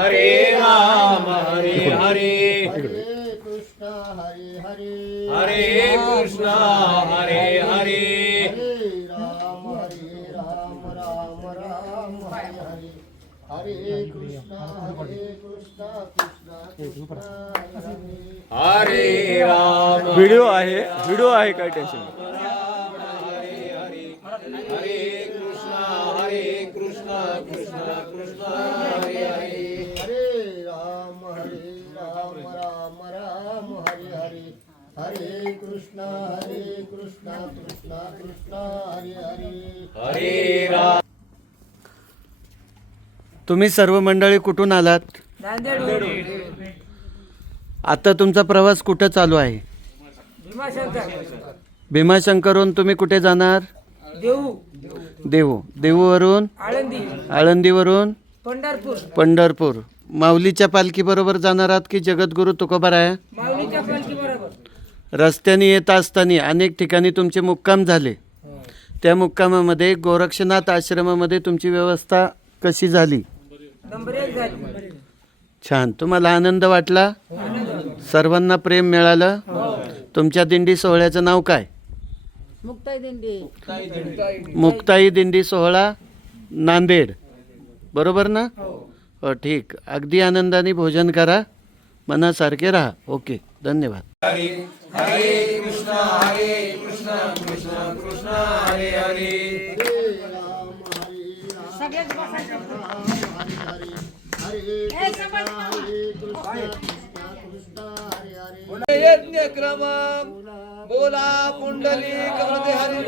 हरे राम हरे हरे। हरे कृष्ण हरे हरे। हरे कृष्णा हरे हरे हरे राम हरे राम राम राम हरे हरे हरे कृष्ण हरे कृष्ण कृष्ण कृष्ण हरे हरे हरे राम व्हिडिओ आहे व्हिडिओ आहे काय टेन्शन हरे हरे। हरे हरे कृष्ण हरे कृष्ण कृष्ण कृष्ण हरे हरे. हरे राम तुम्ही सर्व मंडळी कुठून आलात? आता तुमचा प्रवास कुठं चालू आहे? भीमाशंकर. भीमाशंकरहून तुम्ही कुठे जाणार? देऊ. देहू देहूवरून आळंदी. आळंदीवरून? पंढरपूर. पंढरपूर. माऊलीच्या पालखीबरोबर जाणार आहात की जगद्गुरू तुकोबाराया? माऊलीच्या पालखी. बरोबर रस्त्याने येत असताना अनेक ठिकाणी तुमचे मुक्काम झाले. त्या मुक्कामामध्ये गोरक्षनाथ आश्रमामध्ये तुमची व्यवस्था कशी झाली? नंबर एक झाली छान. तुम्हाला आनंद वाटला? सर्वांना प्रेम मिळालं? तुमच्या दिंडी सोहळ्याचं नाव काय? मुक्ताई दिंडी. मुक्ताई दिंडी सोहळा नांदेड. बरोबर ना? हो ठीक. अगदी आनंदाने भोजन करा. मनासारखे राहा. ओके. धन्यवाद. हरे मामा. हरे कृष्ण कृष्ण कृष्ण हरे हरे. यज्ञ क्रम. बोला पुंडली हरी